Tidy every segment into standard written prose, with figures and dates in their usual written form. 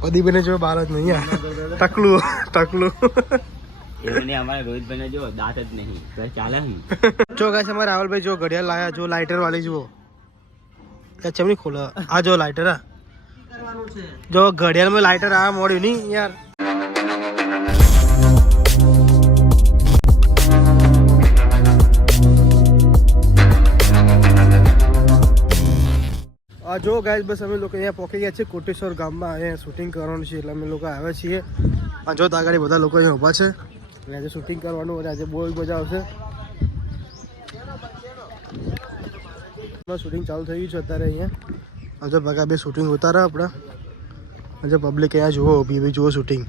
પદી બને જો બાર જ નહીં ટકલું ટકલું એમને અમારે રોહિતભાઈ ને જો દાંત જ નહીં તો ચાલે ને જો ગાઈસ અમારે રાવલભાઈ જો ઘડિયાળ લાયા જો લાઇટર વાળી જુઓ ચમની ખોલો આ જો લાઇટર જો ઘડિયાળમાં લાઇટર આ મળ્યું નહીં યાર જો ગાઈસ બસ અમે લોકો અહીંયા પહોંચી ગયા છીએ કોટેશ્વર ગામમાં અહીંયા શૂટિંગ કરવાનું છે એટલે અમે લોકો આવ્યા છીએ જો આગળ બધા લોકો અહીંયા ઊભા છે અને આજે શૂટિંગ કરવાનું અને આજે બહુ મજા આવશે શૂટિંગ ચાલુ થઈ ગયું છે અત્યારે અહીંયા આજે ભગા બે શૂટિંગ ઉતારા આપણા આજે પબ્લિક અહીંયા જુઓ ઊભી જુઓ શૂટિંગ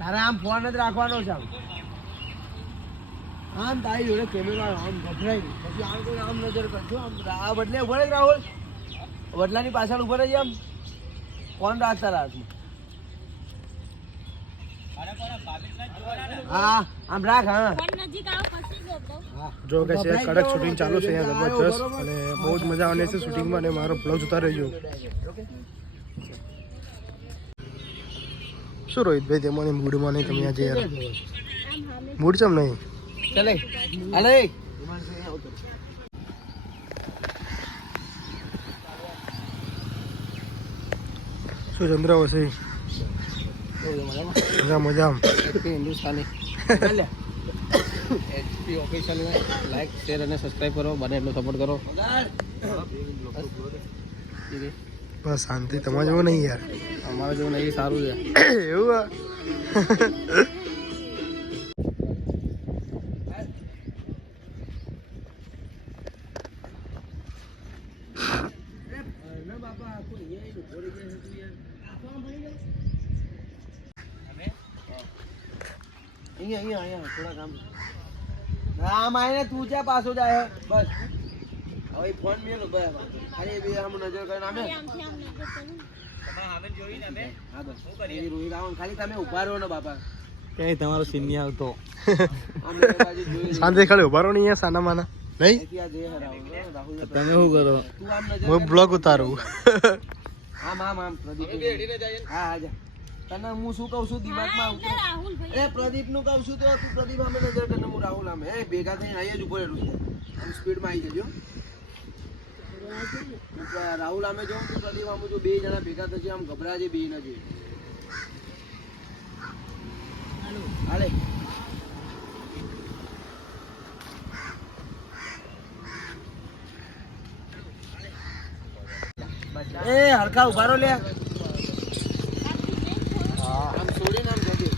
તારે આમ ફોન જ રાખવાનો છે આમ તારી જોડે કેમેરો આમ ગભરાય પછી આમ કોઈ આમ નજર કરજો આમ આ બદલે ઉભો રહે રાહુલ વડલાની પાછળ ઉભો રહી આમ ફોન રાખતા હા આમ રાખ હા જો કે છે કડક શૂટિંગ ચાલુ છે અહીંયા જબરજસ્ત અને બહુ જ મજા આવવાની છે શૂટિંગમાં અને મારો બ્લોગ જોતા રહેજો શું રોહિતભાઈ તેમાં મૂડમાં નહીં તમે આજે યાર મૂડ ચમ નહીં ચાલે હાલે શું ચંદ્ર વસે મજા Hindustani HP official like share અને સબસ્ક્રાઇબ કરો બને એટલો સપોર્ટ કરો બસ શાંતિ તમારે જેવું નહીં યાર અમારે જેવું નહીં સારું છે એવું અહીંયા થોડા કામ આમ આવીને તું ક્યાં પાછો જાય બસ હવે ફોન મેલો બસ ખાલી બે આમ નજર કરીને આમે ખાલી તમે ઉભા રહો ને બાપા ક્યાંય તમારો સીન નહીં આવતો શાંતિ ખાલી ઉભા રહો ને અહીંયા સાના માના નહીં તમે શું કરો હું બ્લોગ ઉતારું આમ આમ આમ પ્રદીપ હા હા તને હું શું કહું છું દિમાગમાં એ પ્રદીપ નું કહું છું તો તું પ્રદીપ અમે નજર કરીને હું રાહુલ આમે એ ભેગા થઈને અહીંયા જ ઉભો રહેલું છે આમ સ્પીડમાં આવી જજો રાહુલ આમે જો પ્રદીપ આમ જો બે જણા ભેગા થશે આમ ગભરાજે બે ના જોઈએ હાલે એ હરખા ઉભા રહો લે આમ છોડીને આમ જજે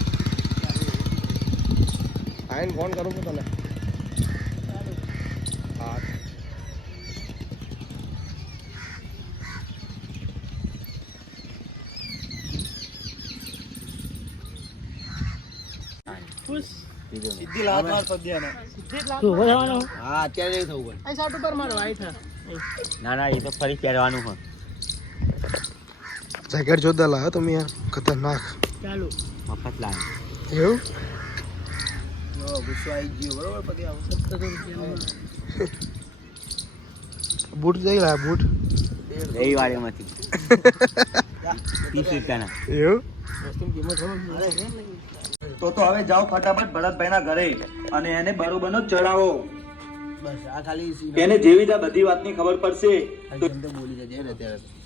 આઈને ફોન કરું છું તને હા સીધી લાત માર પદ્યાને તું વધારવાનો હા અત્યારે નહીં થવું પડે આ સાટ ઉપર મારો વાઈટ ના ના એ તો ફરી પહેરવાનું હોય જેકેટ જોરદાર લાવ્યો તમે યાર ખતરનાક ચાલો મફત લાવ્યો એવું નો ગુસ્સો આવી ગયો બરોબર પગે આવો 1700 બૂટ જઈ લાવ્યા બૂટ લઈ વાળીમાંથી 30 રૂપિયાના એવું વસ્તુની કિંમત તો હવે જાઓ ફટાફટ ભરતભાઈના ઘરે અને એને બરોબરનો ચડાવો બસ આ ખાલી એને જેવી જ બધી વાતની ખબર પડશે તો બોલી જજે ને ત્યારે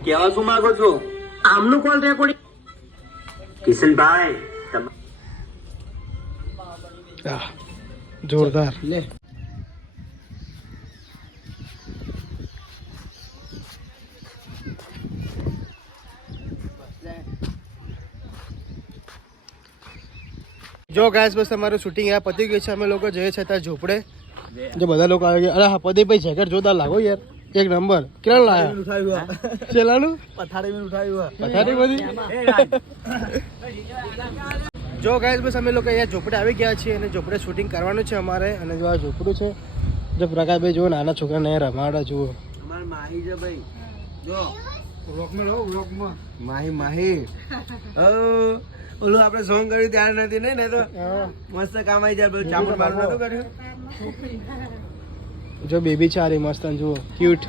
કેવા શું માંગો છો આમનું કોલ રેકોર્ડિંગ કિશનભાઈ જોરદાર લે જો ગાઈસ બસ તમારું શૂટિંગ આ પતી ગયું છે અમે લોકો જઈએ છીએ ત્યાં ઝોપડે જો બધા લોકો આવી ગયા અરે હા પદીભાઈ જેકેટ જોરદાર લાગો યાર એક નંબર કેટલા લાયા ચેલાનું પથારી બધી જો ગાઈસ બસ અમે લોકો અહીંયા ઝોપડે આવી ગયા છીએ અને ઝોપડે શૂટિંગ કરવાનું છે અમારે અને જો આ ઝોપડું છે જો પ્રકાશભાઈ જુઓ નાના છોકરાને રમાડા જુઓ અમાર માહી છે ભાઈ જો વ્લોગમાં માહી ઓલું આપણે સોંગ કર્યું ત્યારે નથી ને તો મસ્ત કામ આવી જાય બધું ચામડ મારું નતું કર્યું જો બેબી છે આરી મસ્ત જુઓ ક્યુટ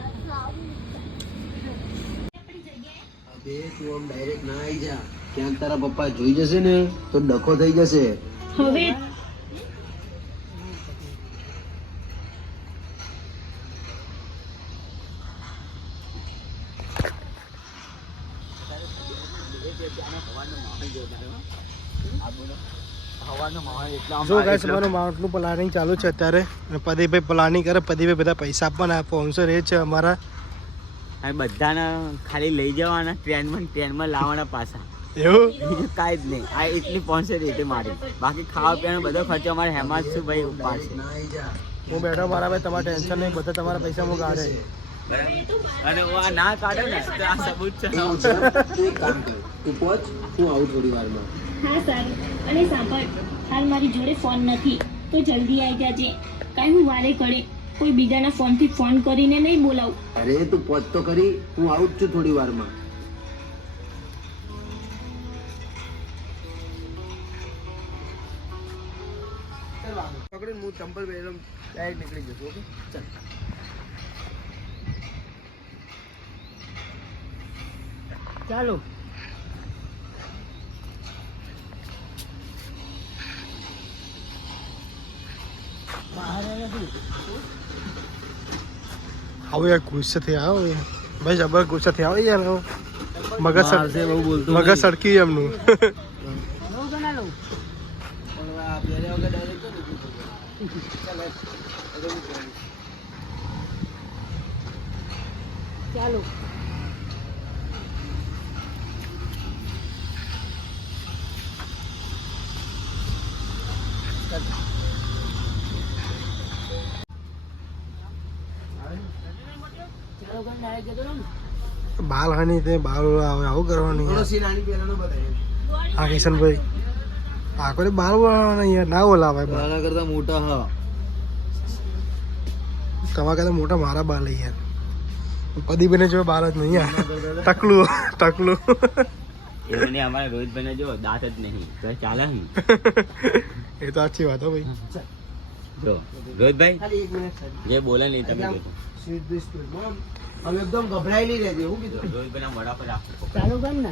બે તું આમ ડાયરેક્ટ ના આવી જા ક્યાંક તારા પપ્પા જોઈ જશે ને તો ડખો થઈ જશે હવે જો ગાઈસ અમારું માઉન્ટનું પ્લાનિંગ ચાલુ છે અત્યારે અને પદીભાઈ પ્લાનિંગ કરે પદીભાઈ બધા પૈસા આપવાના સ્પોન્સર એ છે અમારા અને બધાને ખાલી લઈ જવાના ટ્રેનમાં લાવવાના પાછા એવું બીજું કાંઈ જ નહીં આ એટલી પહોંચે રીતે મારી બાકી ખાવા પીવાનો બધો ખર્ચો અમારે હેમાંશુભાઈ ઉપાડશે હું બેઠો મારા ભાઈ તમારે ટેન્શન નહીં બધા તમારા પૈસા હું કાઢે અને આ ના કાઢે ને તો આ સબૂત છે તું એક કામ કર તું પહોંચ હું આવું થોડી વારમાં હા સારું અને સાંભળ હાલ મારી જોડે ફોન નથી તો જલ્દી આવી જાજે કાંઈ હું વારે કરે કોઈ બીજાના ફોનથી ફોન કરીને નહીં બોલાવું અરે તું પહોંચ તો કરી હું આવું જ છું થોડી વારમાં પકડીને હું ચંપલ પહેરેલો ડાયરેક્ટ નીકળી જશું ઓકે ચાલ ચાલો આવો યાર ગુસ્સે થી આવો ભાઈ જબર ગુસ્સે થી આવો યાર મગજ સડકી એમનું ચાલો બાલ હાની તે બાલ આવે આવું કરવાનું હા કિશનભાઈ આ કોઈ બાલ બોલાવવાના યાર ના બોલાવાય તારા કરતા મોટા હા તમારા કરતા મોટા મારા બાલ યાર પદીબેને જો બાલ જ નહીં યાર ટકલું એવું નહીં અમારે રોહિતભાઈને જો દાંત જ નહીં તો ચાલે ને એ તો સાચી વાત હો ભાઈ જો રોહિતભાઈ ખાલી 1 મિનિટ જે બોલે નહીં તમે કહેતો હવે એકદમ ગભરાયેલી રહેજે હું કીધું રોહિતભાઈના મોઢા પર રાખો ચાલુ કર ને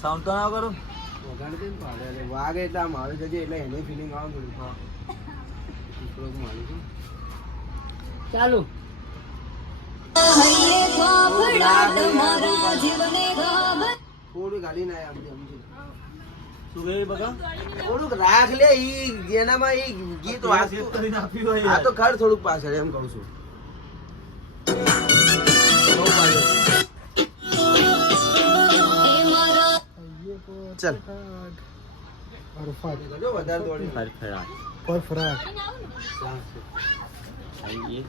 સાઉન્ડ તો ના કરો વગાડી દે ને પાડે એટલે વાગે એટલે આમ આવી જજે એટલે એની ફિલિંગ આવે થોડી હા થોડુંક મારી છું ચાલુ થોડું ગાડી ના આમ સમજી શું કહે બકા થોડુંક રાખ લે ઈ એનામાં ઈ ગીત વાગતું કરીને આપ્યું હોય આ તો ખર થોડુંક પાછળ એમ કહું છું બહુ પાછળ ચાલ ફરફાટ જો વધારે દોડી ફરફરા ફરફરાટ આઈએ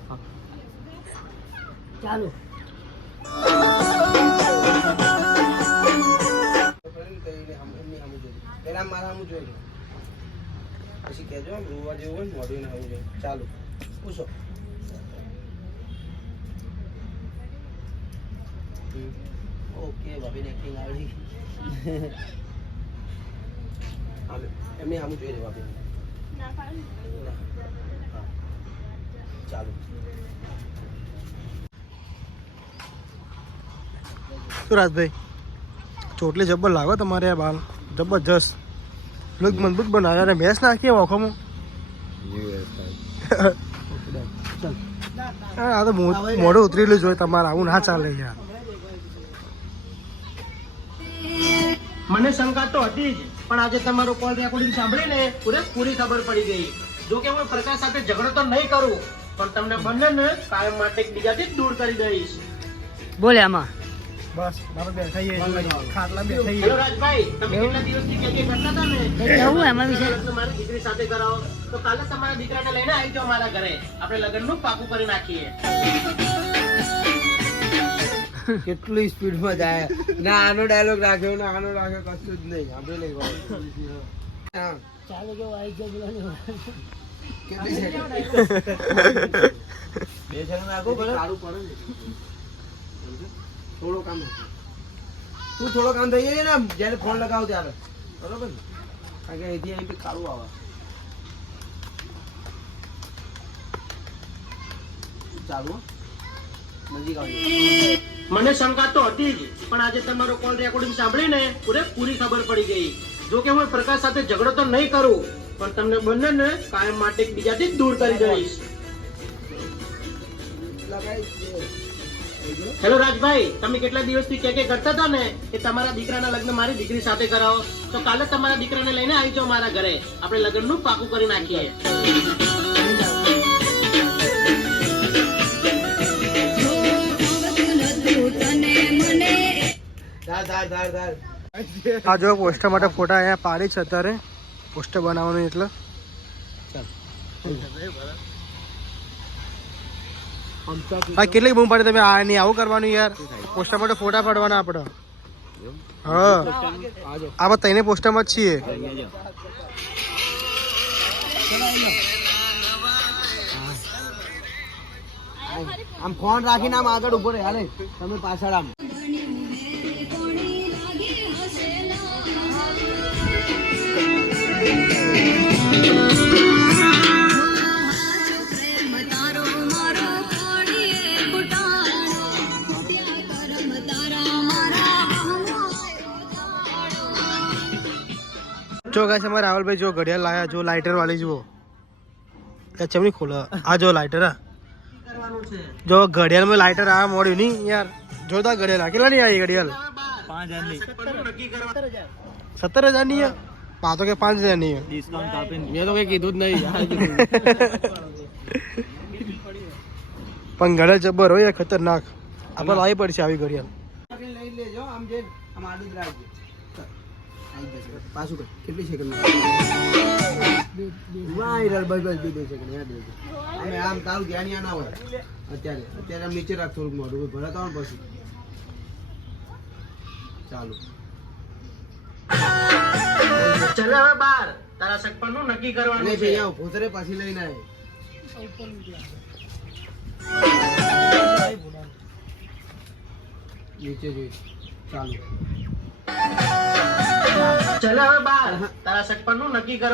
ચાલુ પેલા મારા હું જોઈ પછી કહેજો રોવા જેવું હોય મોઢું ના આવવું જોઈએ ચાલો પૂછો ઓકે ભાભી એક્ટિંગ આવડી એમને આમ જોઈ લે ભાભી ચાલો સુરાજભાઈ ચોટલી જબ્બર લાગો તમારે આ બાલ જબરજસ્ત લોક મજબૂત બનાવ્યા અને મેસ નાખીએ ઓખોમાં આ તો મોઢું ઉતરેલું જ હોય તમારે આવું ના ચાલે યાર મને શંકા તો હતી જ પણ આજે તમારો કોલ રેકોર્ડિંગ સાંભળીને પૂરી ખબર પડી ગઈ જો કે હું પ્રકાશ સાથે ઝઘડો તો નહીં કરું પણ તમને બંનેને કાયમ માટે એકબીજાથી દૂર કરી દઈશ બોલે આમાં બસ આપણે બેઠા છીએ ખાટલા બેઠા હેલો રાજભાઈ, તમે કેટલા દિવસથી કે કરતા હતા ને જવું એમાં વિશે લગ્ન મારી દીકરી સાથે કરાવો તો કાલે તમારા દીકરાને લઈને આવી જાઓ મારા ઘરે, આપણે લગ્નનું પાકું કરી નાખીએ. કેટલી સ્પીડમાં જાય ના આનો ડાયલોગ રાખ્યો ના આનો રાખ્યો કશું જ નહીં આપણે લઈ હા ચાલો જો આવી ગયો બોલાને કેટલી સેકન્ડ 2 સેકન્ડ રાખો ભલે સારું પડે ને થોડો કામ તું થોડો કામ થઈ જાય ને જ્યારે ફોન લગાવ ત્યારે બરોબર ને કારણ કે અહીંથી અહીં કાળું આવે ચાલુ નજીક આવી મને શંકા તો હતી જ, પણ આજે તમારો કોલ રેકોર્ડિંગ સાંભળીને પૂરી ખબર પડી ગઈ. જો કે હું પ્રકાશ સાથે ઝઘડો તો નહીં કરું, પણ તમને બંનેને કાયમ માટે એકબીજાથી દૂર કરી દઈશ. હેલો રાજભાઈ, તમે કેટલા દિવસથી કે કરતા હતા ને કે તમારા દીકરાના લગ્ન મારી દીકરી સાથે કરાવો તો કાલે તમારા દીકરાને લઈને આવી જાઓ મારા ઘરે, આપણે લગ્નનું પાકું કરી નાખીએ. આ જો પોસ્ટર માટે ફોટા અહીંયા પાડી છે અત્યારે પોસ્ટર બનાવવાનું એટલે હા કેટલી બૂમ પાડી તમે આ નહીં આવું કરવાનું યાર પોસ્ટર માટે ફોટા પાડવાના આપણે હા આપણે તઈને પોસ્ટરમાં જ છીએ આમ ફોન રાખીને આમ આગળ ઉભો રહે હાલે તમે પાછળ આમ જો ગાઈસ અમારે રાવલભાઈ જો ઘડિયાળ લાયા જો લાઇટર વાળી જુઓ ત્યાં ચમની ખોલો આ જો લાઇટર હા જો ઘડિયાળમાં લાઇટર આ મળ્યું નહીં યાર જોરદાર ઘડિયાળ કેટલા નહીં આવી ઘડિયાળ 17,000 ની પા તો કે 5,000 ની ડિસ્કાઉન્ટ આપીને મેં તો કઈ કીધું જ નહીં પણ ઘડિયાળ જબર હોય ખતરનાક આપણે લાવી પડશે આવી ઘડિયાળ લઈ લેજો આમ જે આમ આડી જ રાખજો પાછું કેટલી સેકન્ડ વાયરલ બસ 2 સેકન્ડ યાદ રહેજો અમે આમ તારું ધ્યાન યા ના હોય અત્યારે આમ નીચે રાખ થોડુંક મોઢું ભરાતા હોય પછી ચાલુ ચાલ હવે બાર તારા સગપણનું નક્કી કરવાનું નહીં છે. ભાઈ આવ ભોતરે પાછી લઈને આવે નીચે જોઈ ચાલુ ચાલ હવે બાર તારા સગપણનું નક્કી કર